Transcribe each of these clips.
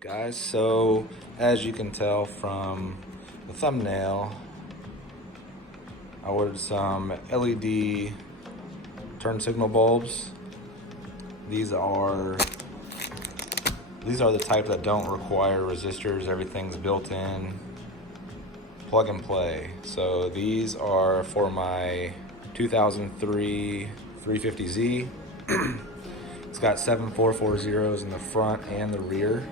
Guys, so as you can tell from the thumbnail, I ordered some LED turn signal bulbs. These are the type that don't require resistors. Everything's built in, plug and play. So these are for my 2003 350Z. It's got 7440s in the front and the rear.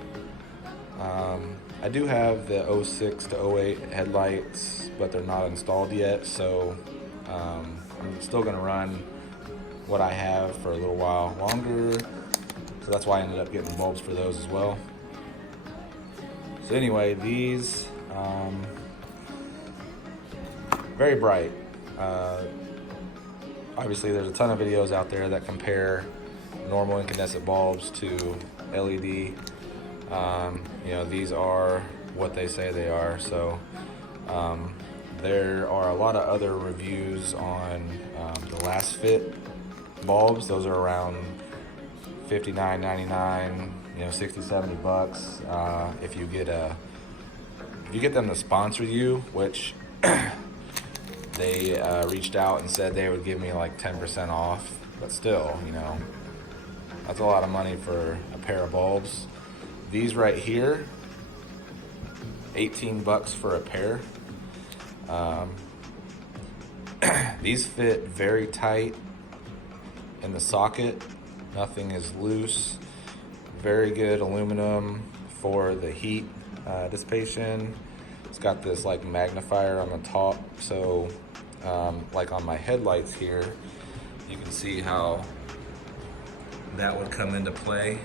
I do have the 06 to 08 headlights, but they're not installed yet, so I'm still gonna run what I have for a little while longer. So that's why I ended up getting bulbs for those as well. So anyway, these, very bright. Obviously there's a ton of videos out there that compare normal incandescent bulbs to LED. You know, these are what they say they are. So there are a lot of other reviews on the last fit bulbs. Those are around $59.99, you know, 60-70 bucks. If you get them to sponsor you, which they reached out and said they would give me like 10% off, but still, you know, that's a lot of money for a pair of bulbs. These right here, 18 bucks for a pair. These fit very tight in the socket. Nothing is loose. Very good aluminum for the heat dissipation. It's got this like magnifier on the top, so like on my headlights here, you can see how that would come into play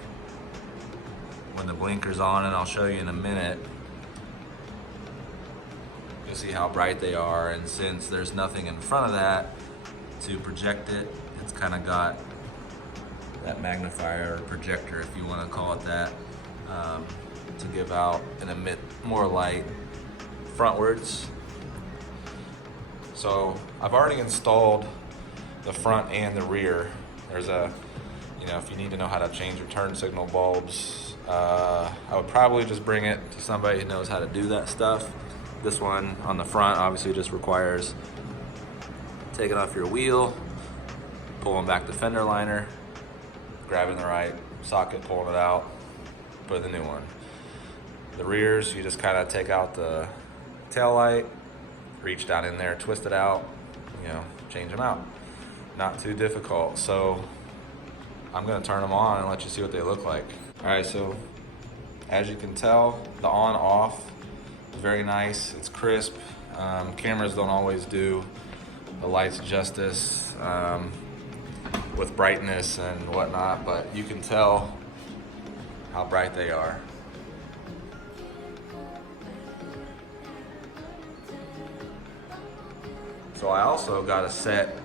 when the blinker's on, and I'll show you in a minute. You'll see how bright they are, and since there's nothing in front of that to project it, it's kind of got that magnifier or projector, if you want to call it that, to give out and emit more light frontwards. So I've already installed the front and the rear. There's a, you know, if you need to know how to change your turn signal bulbs, I would probably just bring it to somebody who knows how to do that stuff. This one on the front obviously just requires taking off your wheel, pulling back the fender liner, grabbing the right socket, pulling it out, put the new one. The rears, you just kind of take out the tail light, reach down in there, twist it out, you know, change them out. Not too difficult. So I'm gonna turn them on and let you see what they look like. All right, so as you can tell, the on-off is very nice. It's crisp. Cameras don't always do the lights justice with brightness and whatnot, but you can tell how bright they are. So I also got a set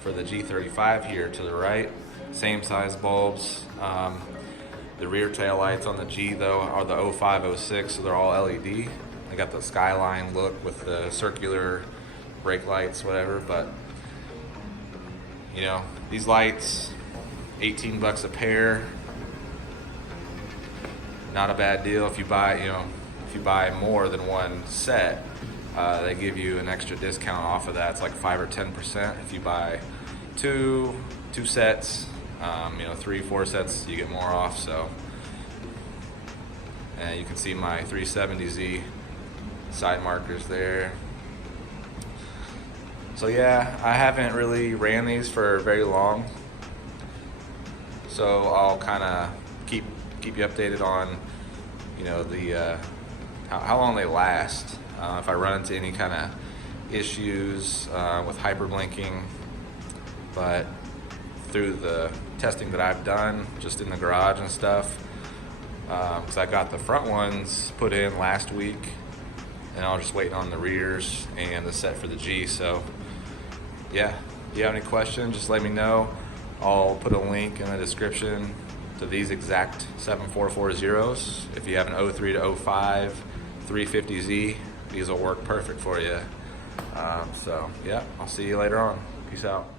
for the G35 here to the right. Same size bulbs. The rear tail lights on the G though are the 05, 06, so they're all LED. They got the skyline look with the circular brake lights, whatever, but you know, these lights, 18 bucks a pair. Not a bad deal. If you buy, you know, if you buy more than one set, they give you an extra discount off of that. It's like 5 or 10%. If you buy two sets, you know, 3-4 sets, you get more off. So, and you can see my 370Z side markers there. So yeah, I haven't really ran these for very long, so I'll kind of keep you updated on, you know, the how long they last. If I run into any kind of issues with hyperblinking, but through the testing that I've done just in the garage and stuff, because I got the front ones put in last week, and I'll just wait on the rears and the set for the G. So yeah, if you have any questions, just let me know. I'll put a link in the description to these exact 7440s. If you have an 03 to 05 350Z, these will work perfect for you. So yeah, I'll see you later on. Peace out.